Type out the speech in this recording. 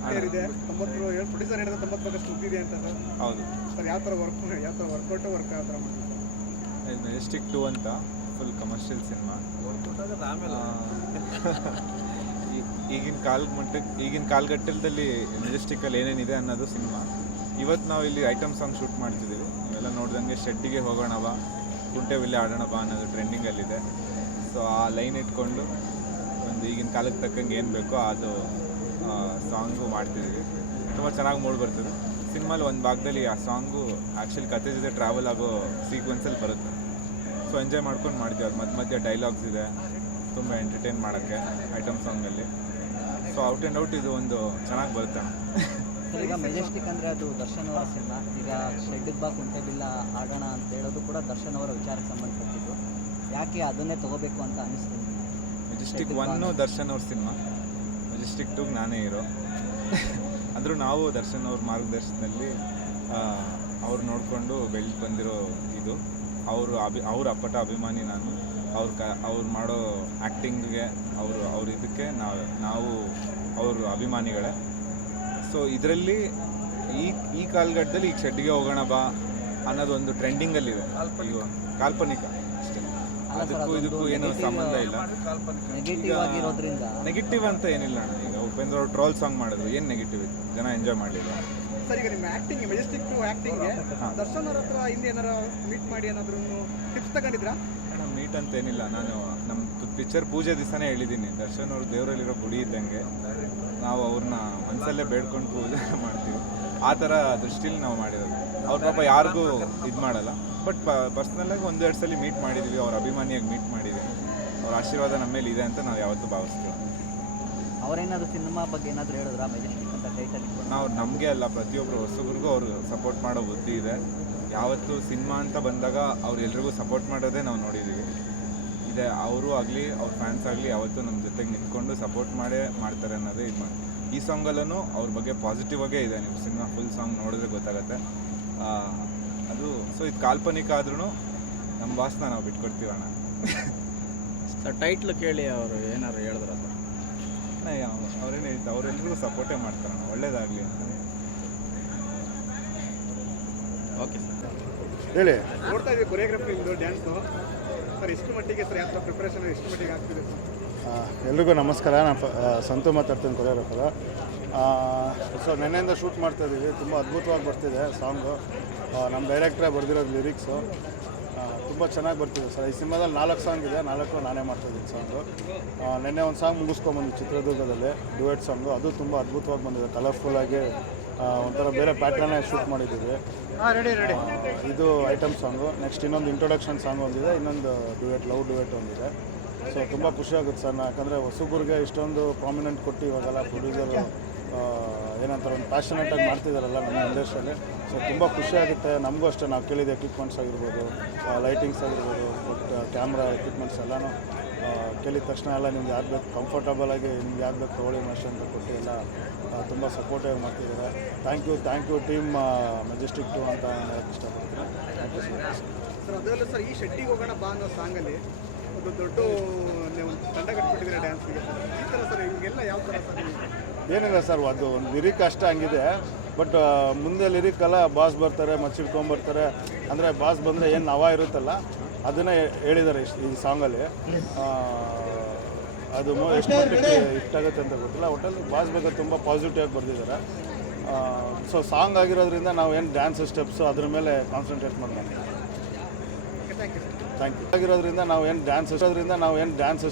ಶೆಟ್ಟಿಯರ್ ಇದೆ 90 ಪ್ರೊಡ್ಯೂಸರ್ ಹೇಳಿದ್ರೆ 90% ಮುಗಿದಿದೆ ಅಂತ ಸರ್. ಹೌದು ಸರ್ ಯಾವ ಥರ ವರ್ಕ್ ಯಾವ ಥರ ಮಾಡ್ತೀವಿ ಸರ್? ಮೆಜೆಸ್ಟಿಕ್ 2 ಅಂತ ಫುಲ್ ಕಮರ್ಷಿಯಲ್ ಸಿನಿಮಾ. ಈಗಿನ ಕಾಲಘಟ್ಟದಲ್ಲಿ ಮೆಜೆಸ್ಟಿಕಲ್ಲಿ ಏನೇನಿದೆ ಅನ್ನೋದು ಸಿನಿಮಾ. ಇವತ್ತು ನಾವು ಇಲ್ಲಿ ಐಟಮ್ ಸಾಂಗ್ ಶೂಟ್ ಮಾಡ್ತಿದ್ದೀವಿ. ನೀವೆಲ್ಲ ನೋಡ್ದಂಗೆ ಶೆಡ್ಡಿಗೆ ಹೋಗೋಣವಾ, ಕುಂಟೆಬಿಲ್ಲೆ ಆಡೋಣ ಬಾ ಅನ್ನೋದು ಟ್ರೆಂಡಿಂಗಲ್ಲಿದೆ. ಸೊ ಆ ಲೈನ್ ಇಟ್ಕೊಂಡು ಒಂದು ಈಗಿನ ಕಾಲಕ್ಕೆ ತಕ್ಕಂಗೆ ಏನು ಬೇಕೋ ಅದು ಸಾಂಗು ಮಾಡ್ತಿದ್ದೀವಿ. ತುಂಬ ಚೆನ್ನಾಗಿ ಮೂಡ್ ಬರ್ತದೆ. ಸಿನಿಮಾಲಿ ಒಂದು ಭಾಗದಲ್ಲಿ ಆ ಸಾಂಗು ಆ್ಯಕ್ಚುಲಿ ಕತೆ ಜೊತೆ ಟ್ರಾವೆಲ್ ಆಗೋ ಸೀಕ್ವೆನ್ಸಲ್ಲಿ ಬರುತ್ತೆ. ಸೊ ಎಂಜಾಯ್ ಮಾಡ್ಕೊಂಡು ಮಾಡ್ತೀವಿ. ಅದು ಮಧ್ಯ ಡೈಲಾಗ್ಸ್ ಇದೆ, ತುಂಬ ಎಂಟರ್ಟೈನ್ ಮಾಡೋಕ್ಕೆ ಐಟಮ್ ಸಾಂಗಲ್ಲಿ. ಸೊ ಔಟ್ ಆ್ಯಂಡ್ ಔಟ್ ಇದು ಒಂದು ಚೆನ್ನಾಗಿ ಬರುತ್ತೆ. ಸರ್, ಈಗ ಮೆಜೆಸ್ಟಿಕ್ ಅಂದರೆ ಅದು ದರ್ಶನ್ ಅವರ ಸಿನಿಮಾ. ಈಗ ಶೆಡ್ಡಿಗೆ ಬಾ ಕುಂಟೆಬಿಲ್ಲ ಆಡೋಣ ಅಂತ ಹೇಳೋದು ಕೂಡ ದರ್ಶನ್ ಅವರ ವಿಚಾರಕ್ಕೆ ಸಂಬಂಧಪಟ್ಟಿದ್ದು. ಯಾಕೆ ಅದನ್ನೇ ತೊಗೋಬೇಕು ಅಂತ ಅನಿಸ್ತು? ಮೆಜೆಸ್ಟಿಕ್ 1 ದರ್ಶನ್ ಅವ್ರ ಸಿನಿಮಾ, ಮೆಜೆಸ್ಟಿಕ್ 2 ನಾನೇ ಹೀರೋ. ಅಂದರೂ ನಾವು ದರ್ಶನ್ ಅವ್ರ ಮಾರ್ಗದರ್ಶನದಲ್ಲಿ ಅವ್ರು ನೋಡಿಕೊಂಡು ಬೆಳೆದು ಬಂದಿರೋ ಇದು. ಅವ್ರ ಅಪ್ಪಟ ಅಭಿಮಾನಿ ನಾನು. ಅವ್ರು ಮಾಡೋ ಆ್ಯಕ್ಟಿಂಗ್ಗೆ ಅವ್ರ ಇದಕ್ಕೆ ನಾವು ಅವರು ಅಭಿಮಾನಿಗಳೇ. ಸೊ ಇದರಲ್ಲಿ ಈ ಕಾಲಘಟ್ಟದಲ್ಲಿ ಈಗ ಶೆಡ್ಡಿಗೆ ಹೋಗೋಣ ಬಾ ಅನ್ನೋದೊಂದು ಟ್ರೆಂಡಿಂಗಲ್ಲಿದೆ. ಈಗ ಕಾಲ್ಪನಿಕ ಅಷ್ಟೇ, ಅದಕ್ಕೂ ಇದಕ್ಕೂ ಏನೂ ಸಂಬಂಧ ಇಲ್ಲ. ನೆಗೆಟಿವ್ ಅಂತ ಏನಿಲ್ಲ ಅಣ್ಣ. ಈಗ ಉಪೇಂದ್ರ ಅವ್ರು ಟ್ರೋಲ್ ಸಾಂಗ್ ಮಾಡಿದ್ರು, ಏನು ನೆಗೆಟಿವ್ ಇತ್ತು? ಜನ ಎಂಜಾಯ್ ಮಾಡಲಿಲ್ಲ. ಸರ್, ಈಗ ನಿಮ್ಮ ಆ್ಯಕ್ಟಿಂಗ್ ಮೆಜೆಸ್ಟಿಕ್ 2 ಆ್ಯಕ್ಟಿಂಗ್ಗೆ ದರ್ಶನ್ ಅವ್ರ ಹತ್ರ ಹಿಂದೆ ಏನಾರು ಮೀಟ್ ಮಾಡಿ ಏನಾದರೂ ಟಿಪ್ಸ್ ತಗೊಂಡಿದ್ರಾ? ಅಣ್ಣ ಮೀಟ್ ಅಂತ ಏನಿಲ್ಲ. ನಾನು ನಮ್ಮ ಪಿಕ್ಚರ್ ಪೂಜೆ ದಿವಸನೇ ಹೇಳಿದ್ದೀನಿ, ದರ್ಶನ್ ಅವ್ರು ದೇವರಲ್ಲಿರೋ ಗುಡಿ ಇದ್ದಂಗೆ, ನಾವು ಅವ್ರನ್ನ ಮನಸ್ಸಲ್ಲೇ ಬೇಡ್ಕೊಂಡು ಪೂಜೆ ಮಾಡ್ತೀವಿ. ಆ ಥರ ದೃಷ್ಟಿಲಿ ನಾವು ಮಾಡಿರೋದು. ಅವ್ರ ಪಾಪ ಯಾರಿಗೂ ಇದು ಮಾಡಲ್ಲ. ಬಟ್ ಪರ್ಸ್ನಲಾಗಿ 1-2 ಸಲ ಮೀಟ್ ಮಾಡಿದ್ದೀವಿ. ಅವ್ರ ಅಭಿಮಾನಿಯಾಗಿ ಮೀಟ್ ಮಾಡಿದ್ದೀವಿ. ಅವ್ರ ಆಶೀರ್ವಾದ ನಮ್ಮ ಮೇಲೆ ಇದೆ ಅಂತ ನಾವು ಯಾವತ್ತೂ ಭಾವಿಸ್ತೀವಿ. ಅವರೇನಾದರೂ ಸಿನಿಮಾ ಬಗ್ಗೆ ಏನಾದರೂ ಹೇಳಿದ್ರಾ? ಮೆಜೆಸ್ಟಿಕ್ ಅಂತ ಟೈಟಲ್ ನಾವು ನಮಗೆ ಅಲ್ಲ, ಪ್ರತಿಯೊಬ್ಬರು ಹೊಸಬ್ರಿಗೂ ಅವರು ಸಪೋರ್ಟ್ ಮಾಡೋ ಬುದ್ಧಿ ಇದೆ. ಯಾವತ್ತು ಸಿನಿಮಾ ಅಂತ ಬಂದಾಗ ಅವ್ರು ಎಲ್ರಿಗೂ ಸಪೋರ್ಟ್ ಮಾಡೋದೇ ನಾವು ನೋಡಿದ್ದೀವಿ. ಇದೆ ಅವರು ಆಗಲಿ ಅವ್ರ ಫ್ಯಾನ್ಸ್ ಆಗಲಿ ಯಾವತ್ತೂ ನಮ್ಮ ಜೊತೆಗೆ ನಿಂತ್ಕೊಂಡು ಸಪೋರ್ಟ್ ಮಾಡೇ ಮಾಡ್ತಾರೆ ಅನ್ನೋದೇ ಇದು ಮಾಡಿ. ಈ ಸಾಂಗಲ್ಲೂ ಅವ್ರ ಬಗ್ಗೆ ಪಾಸಿಟಿವ್ ಆಗೇ ಇದೆ. ನೀವು ಸಿನಿಮಾ ಫುಲ್ ಸಾಂಗ್ ನೋಡಿದ್ರೆ ಗೊತ್ತಾಗುತ್ತೆ ಅದು. ಸೊ ಇದು ಕಾಲ್ಪನಿಕ ಆದ್ರೂ ನಮ್ಮ ಬಾಸ್ನ ನಾವು ಬಿಟ್ಕೊಡ್ತೀವಿ ಅಣ್ಣ. ಸರ್, ಟೈಟ್ಲ್ ಕೇಳಿ ಅವರು ಏನಾದ್ರು ಹೇಳಿದ್ರ ಸರ್? ಅವ್ರೇನು ಹೇಳ್ತಾರೆ, ಅವರೆಲ್ಲರಿಗೂ ಸಪೋರ್ಟೇ ಮಾಡ್ತಾರಣ್ಣ, ಒಳ್ಳೇದಾಗಲಿ ಅಂತ. ಓಕೆ ಸರ್, ಹೇಳಿ. ನೋಡ್ತಾ ಇದ್ದೀವಿ ಕೊರಿಯೋಗ್ರಫಿ ಇಂದು ಡ್ಯಾನ್ಸು. ಸರ್, ಎಷ್ಟು ಮಟ್ಟಿಗೆ ಸರ್ ಯಾವ ಪ್ರಿಪ್ರೇಷನ್ ಎಷ್ಟು ಮಟ್ಟಿಗೆ ಆಗ್ತಿದೆ ಸರ್? ಎಲ್ರಿಗೂ ನಮಸ್ಕಾರ. ನಾನು ಸಂತು ಮಾತಾಡ್ತೀನಿ, ಕೊರಿಯೋಗ್ರಾಫರ್. ಸೊ ನೆನ್ನೆಯಿಂದ ಶೂಟ್ ಮಾಡ್ತಾಯಿದ್ದೀವಿ. ತುಂಬ ಅದ್ಭುತವಾಗಿ ಬರ್ತಿದೆ ಸಾಂಗು. ನಮ್ಮ ಡೈರೆಕ್ಟ್ರೇ ಬರೆದಿರೋದು ಲಿರಿಕ್ಸು. ತುಂಬ ಚೆನ್ನಾಗಿ ಬರ್ತಿದೆ ಸರ್. ಈ ಸಿನಿಮಾದಲ್ಲಿ 4 ಸಾಂಗ್ ಇದೆ, 4 ನಾನೇ ಮಾಡ್ತಾಯಿದ್ದೀನಿ ಸಾಂಗು. ನೆನ್ನೆ ಒಂದು ಸಾಂಗ್ ಮುಗಿಸ್ಕೊಂಬಂದು ಚಿತ್ರದುರ್ಗದಲ್ಲಿ ಡ್ಯುಯೆಟ್ ಸಾಂಗು. ಅದು ತುಂಬ ಅದ್ಭುತವಾಗಿ ಬಂದಿದೆ, ಕಲರ್ಫುಲ್ಲಾಗಿ. ಒಂಥರ ಬೇರೆ ಪ್ಯಾಟ್ರನ್ನೇ ಶೂಟ್ ಮಾಡಿದ್ದೀವಿ. ಇದು ಐಟಮ್ ಸಾಂಗು. ನೆಕ್ಸ್ಟ್ ಇನ್ನೊಂದು ಇಂಟ್ರೊಡಕ್ಷನ್ ಸಾಂಗ್ ಒಂದಿದೆ, ಇನ್ನೊಂದು ಲವ್ ಡ್ಯುಯೆಟ್ ಒಂದಿದೆ. ಸೊ ತುಂಬ ಖುಷಿಯಾಗುತ್ತೆ ಸರ್. ಯಾಕಂದರೆ ಹೊಸಬ್ರಿಗೆ ಇಷ್ಟೊಂದು ಪ್ರಾಮಿನೆಂಟ್ ಕೊಟ್ಟು ಇವಾಗೆಲ್ಲ ಪ್ರೊಡ್ಯೂಸರು ಏನಂತಾರೆ ಒಂದು ಪ್ಯಾಷನೇಟಾಗಿ ಮಾಡ್ತಿದ್ದಾರಲ್ಲ ನಮ್ಮ ಇಂಡಸ್ಟ್ರಿಯಲ್ಲಿ. ಸೊ ತುಂಬ ಖುಷಿಯಾಗುತ್ತೆ ನಮಗೂ ಅಷ್ಟೇ. ನಾವು ಕೇಳಿದ ಎಕ್ವಿಪ್ಮೆಂಟ್ಸ್ ಆಗಿರ್ಬೋದು, ಲೈಟಿಂಗ್ಸ್ ಆಗಿರ್ಬೋದು, ಕ್ಯಾಮ್ರಾ ಎಕ್ವಿಪ್ಮೆಂಟ್ಸ್ ಎಲ್ಲನೂ ಕೇಳಿದ ತಕ್ಷಣ ಎಲ್ಲ ನಿಮ್ಗೆ ಯಾರು ಬೇಕು ಕಂಫರ್ಟಬಲ್ ಆಗಿ ನಿಮ್ಗೆ ಯಾರು ಬೇಕು ತೊಗೊಳ್ಳಿ ಮನುಷ್ಯ ಅಂತ ಕೊಟ್ಟು ಎಲ್ಲ ತುಂಬ ಸಪೋರ್ಟಿವ್ ಮಾಡ್ತಿದ್ದಾರೆ. ಥ್ಯಾಂಕ್ ಯು ಟೀಮ್ ಮೆಜೆಸ್ಟಿಕ್ 2 ಅಂತ ಹೇಳಕ್ಕೆ ಇಷ್ಟಪಡ್ತೀನಿ. Thank you so much sir. ಅದರಲ್ಲೂ ಸರ್, ಈ ಶೆಡ್ಡಿಗೆ ಹೋಗೋಣ ಬಾ ಅನ್ನೋ ಸಾಂಗಲ್ಲಿ ಒಂದು ದೊಡ್ಡ ಒಂದು ತಂಡ ಕಟ್ಬಿಟ್ಟಿದ್ದೀರಾ ಡ್ಯಾನ್ಸ್ಗೆ. ಈ ಥರ ಸರ್ ಇವಾಗೆಲ್ಲ ಯಾವ ಥರ ಸರ್? ಏನಿಲ್ಲ ಸರ್, ಅದು ಒಂದು ಲಿರಿಕ್ ಅಷ್ಟೇ ಹಂಗಿದೆ. ಬಟ್ ಮುಂದೆ ಲಿರಿಕ್ಕೆಲ್ಲ ಬಾಸ್ ಬರ್ತಾರೆ, ಮಚ್ಚಿಡ್ಕೊಂಬರ್ತಾರೆ. ಅಂದರೆ ಬಾಸ್ ಬಂದರೆ ಏನು ನವ ಇರುತ್ತಲ್ಲ ಅದನ್ನೇ ಹೇಳಿದ್ದಾರೆ ಈ ಸಾಂಗಲ್ಲಿ. ಅದು ಎಷ್ಟು ಮಟ್ಟಿಗೆ ಇಷ್ಟಾಗುತ್ತೆ ಅಂತ ಗೊತ್ತಿಲ್ಲ. ಒಟ್ಟಲ್ಲಿ ಬಾಸ್ ಬಗ್ಗೆ ತುಂಬ ಪಾಸಿಟಿವ್ ಆಗಿ ಬರ್ದಿದ್ದಾರೆ. ಸೊ ಸಾಂಗ್ ಆಗಿರೋದ್ರಿಂದ ನಾವು ಏನು ಡ್ಯಾನ್ಸ್ ಸ್ಟೆಪ್ಸು ಅದ್ರ ಮೇಲೆ ಕಾನ್ಸಂಟ್ರೇಟ್ ಮಾಡ್ತೀವಿ. ಥ್ಯಾಂಕ್ ಯು ಆಗಿರೋದ್ರಿಂದ ನಾವು ಏನು ಡ್ಯಾನ್ಸ್